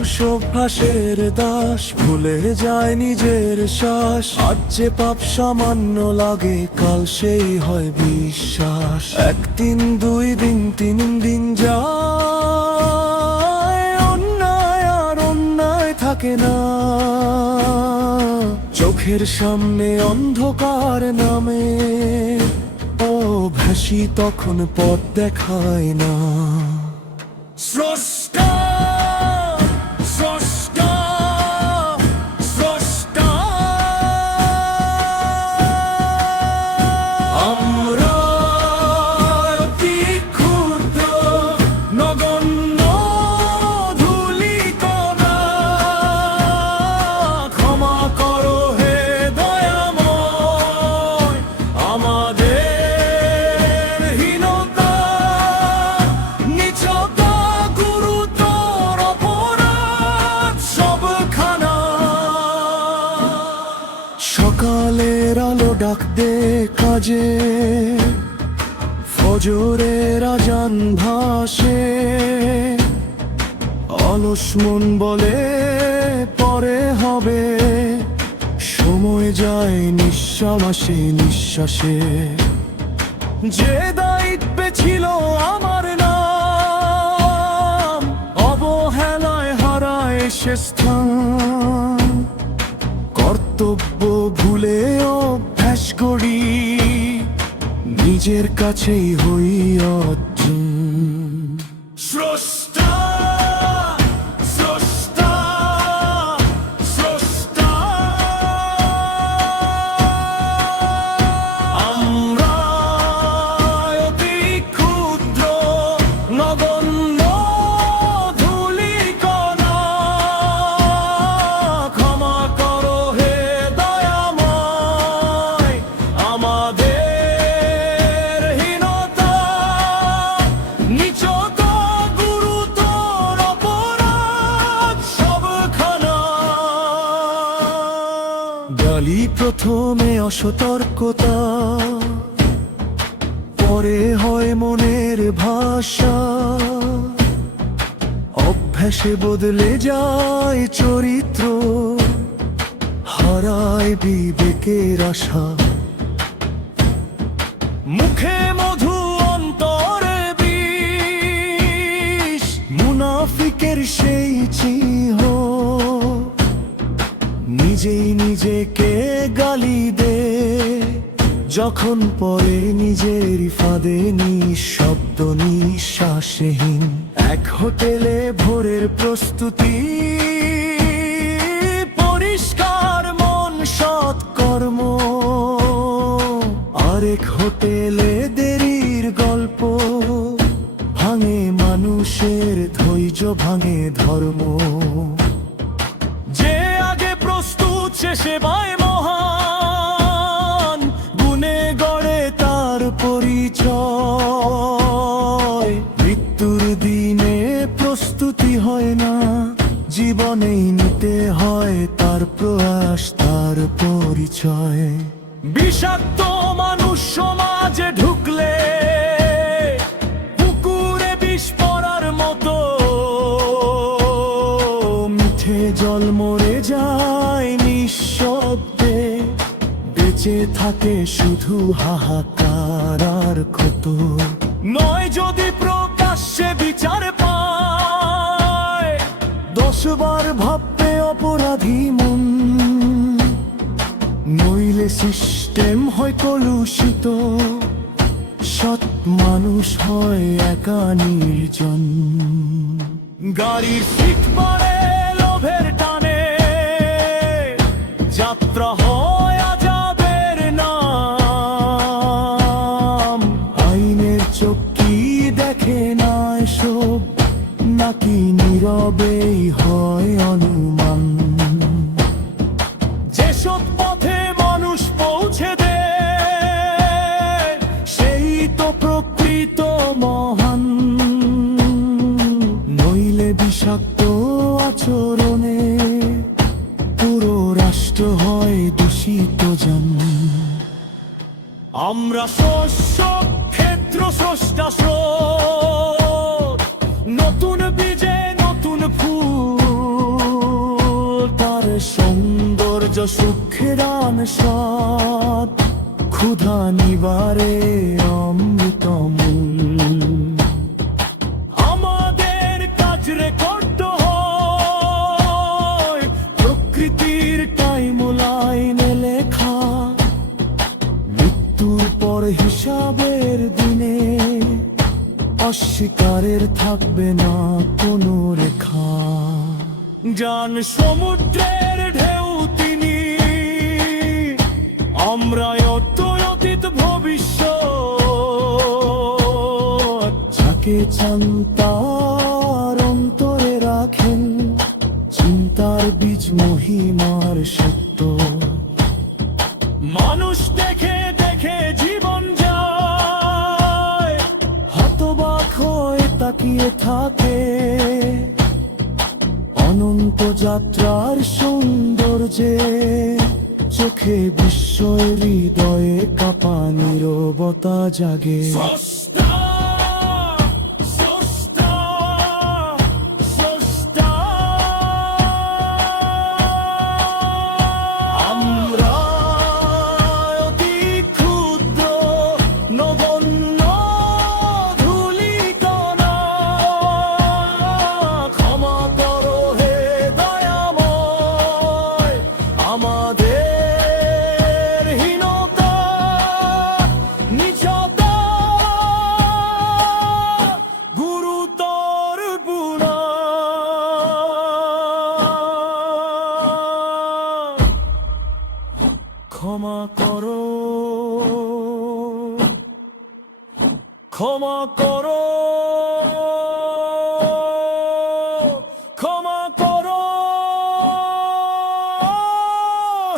মানুষ অভ্যাসের দাস, ভুলে যায় নিজের শ্বাস। আজ যে পাপ সামান্য লাগে, কাল সেই হয় বিশ্বাস। একদিন দুই দিন তিন দিন যায়, অন্যায় আর অন্যায় থাকে না। চোখের সামনে অন্ধকার নামে, ও ভাসি তখন পথ দেখায় না। স্রষ্টা স্রষ্টা স্রষ্টা, আমরা অতি ক্ষুদ্র নগণ্য ধূলিকণা। ক্ষমা করো হে দয়াময় আমাদের হীনতা, নিচতা গুরুতর অপরাধ সবখানা। সকালের আলো ডাক দে কাজে, ফজরের আজান ভাসে। অলস মন বলে পরে হবে, সময় যায় নিঃশ্বাসে নিঃশ্বাসে। যে দায়িত্বে ছিল আমার নাম, অবহেলায় হারায় সে স্থান। কর্তব্য ভুলে অভ্যাস করি, নিজের কাছেই হই অর্জুন। স্রষ্টা স্রষ্টা স্রষ্টা, আমরা অতি ক্ষুদ্র নগণ্য ধূলিকণা। ক্ষমা করো হে দয়াময় আমাদের হীনতা, নিচতা গুরুতর অপরাধ সবখানা। গালি প্রথমে অসতর্কতা, পরে হয় মনের ভাষা। অভ্যাসে বদলে যায় চরিত্র, হারায় বিবেকের আশা। মুখে মধু অন্তরে বিষ, মুনাফিকের সেই চিহ্ন। নিজেই নিজেকে গালি দে, যখন পরে নিজের ফাঁদে নিঃশব্দ নিঃশ্বাসহীন। এক হোটেলে ভোরের প্রস্তুতি, পরিষ্কার মন সৎকর্ম। আরেক হোটেলে দেরির গল্প, ভাঙে মানুষের ধৈর্য, ভাঙে ধর্ম। যে আগে প্রস্তুত সে সেবায় মহান, গুণে গড়ে তার পরিচয়। মৃত্যুর দিনে প্রস্তুতি হয় না, জীবনেই নিতে হয় তার প্রয়াস, তার পরিচয়। বিষাক্ত মানুষ সমাজে ঢুকলে, পুকুরে বিষ পড়ার মতো। মিঠে জল মরে যায় নিঃশব্দে, বেঁচে থাকে শুধু হাহাকার আর ক্ষত। নয় যদি প্রকাশ্যে বিচার পায়, 10 বার ভাববে অপরাধী মন। নইলে সিস্টেম হয় কলুষিত, সৎ মানুষ হয় একা নির্জন। গাড়ির সিট বাড়ে লোভের টানে, যাত্রা হয় আযাবের নাম। আইনের চোখ কি দেখে না এসব, নাকি নীরবেই হয় অনুমান। যেসব পথে মানুষ পৌঁছে দেয়, সেই তো প্রকৃত মহান। নইলে বিষাক্ত আচরণে পুরো রাষ্ট্র হয় দূষিত জন। আমরা শস্য ক্ষেত্র স্রষ্টা স্রোত, নতুন বীজে নতুন ফুল। সুখের আনসাদ, ক্ষুধা নিবারে অমৃতমূল। আমাদের কাজ রেকর্ড হয় প্রকৃতির টাইমলাইনে লেখা, মৃত্যুর পর হিসাবের দিনে অস্বীকারের থাকবে না কোনো রেখা। জান সমুদ্রের ঢেউ তিনি, আমরা অতীত ভবিষ্যৎ, যাকে চান তার অন্তরে রাখেন চিন্তার বীজ মহিমার সত্য। মানুষ দেখে দেখে জীবন যায়, হতবাক হয়ে তাকিয়ে থাকে অনন্ত যাত্রার সৌন্দর্যে, চোখে বিস্ময় হৃদয়ে কাঁপা নীরবতা জাগে। আমরা অতি ক্ষুদ্র নগণ্য ধূলিকণা, ক্ষমা করো হে দয়াময় আমাদের হীনতা, নিচতা, গুরুতর গুণা। ক্ষমা করো, ক্ষমা করো, ক্ষমা করো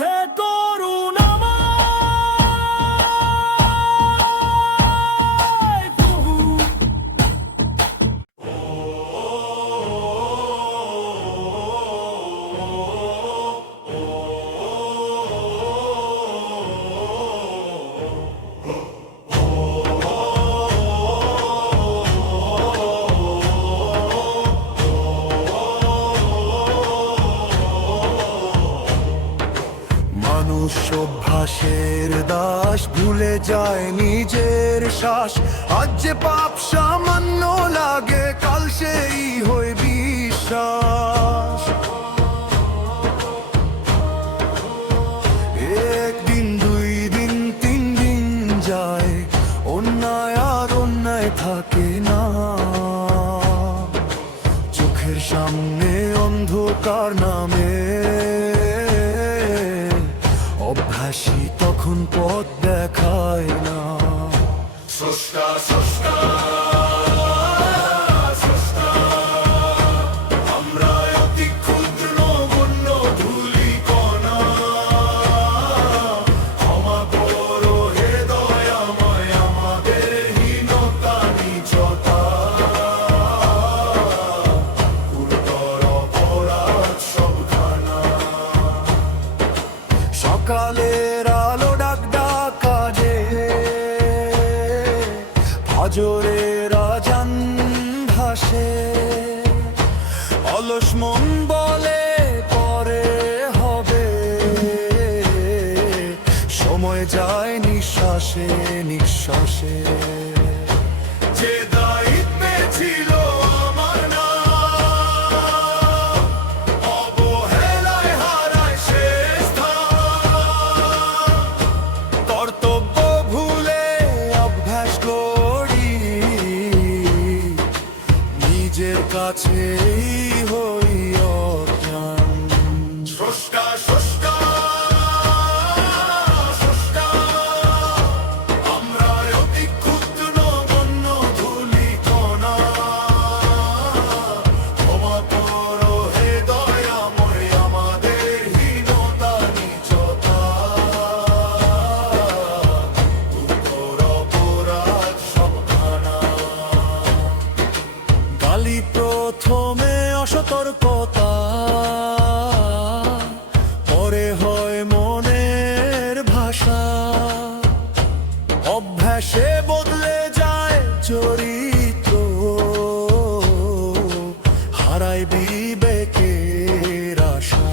হে করুণাময় প্রভু। মানুষ অভ্যাসের দাস, ভুলে যায় নিজের শ্বাস। আজ যে পাপ সামান্য লাগে, কাল সেই হয় বিশ্বাস। একদিন, দুই দিন, তিন দিন যায়, অন্যায় আর অন্যায় থাকে না। চোখের সামনে অন্ধকার নামে, অভ্যাসী তখন পথ দেখায় না। স্রষ্টা, স্রষ্টা, স্রষ্টা, আমরা অতি ক্ষুদ্র নগণ্য ধূলিকণা, ক্ষমা করো হে দয়াময় আমাদের হীনতা, নিচতা, গুরুতর অপরাধ সবখানা। সকালের আলো ডাক ডাকা যে, ফজরের আজান ভাসে, অলস মন বলে পরে হবে, সময় যায় নিঃশ্বাসে নিঃশ্বাসে। যে দায়িত্বে ছিল আমার না, অবহেলায় হারায় শেষ স্থান। কর্তব্য ভুলে অভ্যাস করি, নিজের কাছেই হই অজ্ঞান। স্রষ্টা, স্রষ্টা, স্রষ্টা, আমরা অতি ক্ষুদ্র নগণ্য ধূলিকণা, ক্ষমা করো হে দয়াময় আমাদের হীনতা, নিচতা, গুরুতর অপরাধ সবখানা। গালি প্রথমে অসতর্কতা, পরে হয় মনের ভাষা। অভ্যাসে বদলে যায় চরিত্র, হারায় বিবেকের আশা।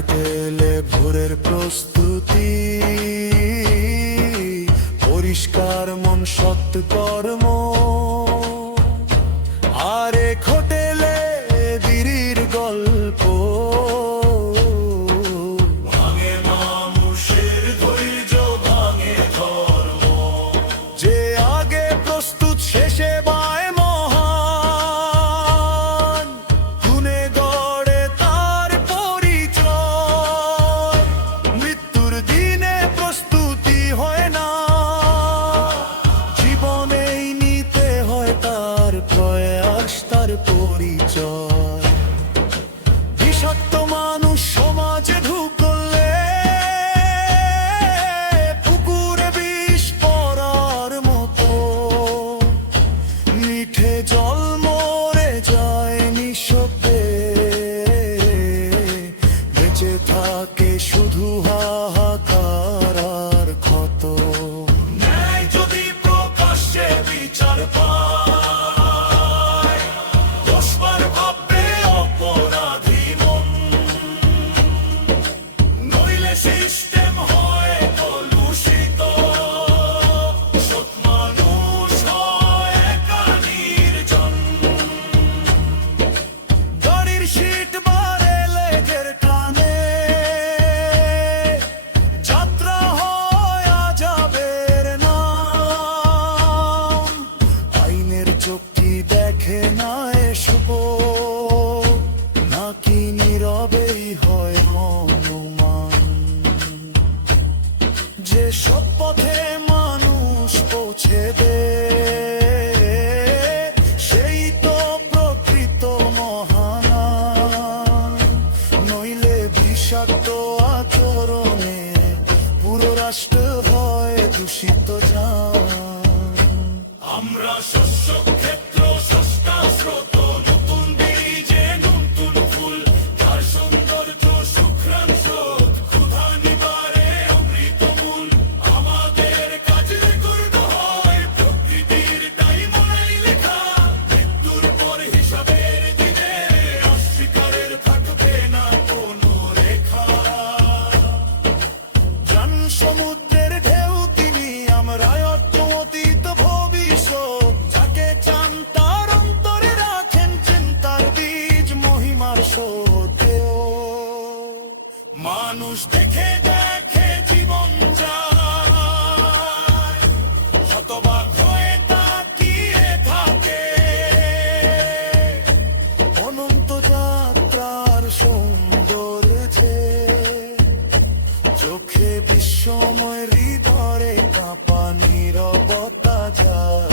হোটেলে ভোরের প্রস্তুতি, পরিষ্কার মন সৎ কর্ম। আর এক হোটেলে বীরির গল্প, ভাঙে মানুষের ধৈর্য, ভাঙে ধর্ম। যে আগে প্রস্তুত শেষে বায় মহান, গুণে গড়ে তার পরিচয়। মৃত্যুর দিনে প্রস্তুতি হয় না, জীবনেই নিতে হয় তার প্রয়াস, তার পরিচয়। বিষাক্ত মানুষ সমাজে ঢুকলে পুকুরে বিষ পড়ার মতো, মিঠে জল মরে যায় নিঃশব্দে, বেঁচে থাকে শুধু হাহাকার আর ক্ষত। ন্যায় যদি প্রকাশ্যে বিচার পায়, দশবার ভাববে অপরাধী মন। নইলে সিস্টেম হয় কলুষিত, সৎ মানুষ হয় একা নির্জন। গাড়ির সিট বাড়ে লেজের টানে, যাত্রা হয় আজাবের নাম। আইনের চোখটি দেখে না এসব, নাকি নীরবেই হয় মনমান। যে সব পথে মানুষ পৌঁছে দে, সেই তো প্রকৃত মহান। নইলে বিষাক্ত আচরণে পুরো রাষ্ট্র হয় দূষিত জান। আমরা শস্য ক্ষেত্র, সস্তা স্রোত, নতুন বীজে নতুন ফুল, তার সৌন্দর্য সুঘ্রাণ স্রোত, ক্ষুধা নিবারে অমৃত মূল। আমাদের কাজে করতে হয় প্রকৃতির তাই মনেই লেখা, মৃত্যুর পর হিসাবের দিনে অস্বীকারের থাকবে না কোনো রেখা। জন সমুদ্রের ঢেউ তিনি, আমরা অতীত ভবিষ্যৎ। যাকে চান তার অন্তরে রাখেন চিন্তার বীজ, মহিমার সত্যেও। মানুষ দেখে দেখে জীবন যায়, শতভাগ হয়ে তাকিয়ে থাকে। অনন্ত যাত্রার সৌন্দর্যে চোখে বিস্ময়, হৃদয়ে কাঁপা নীরবতা যায়।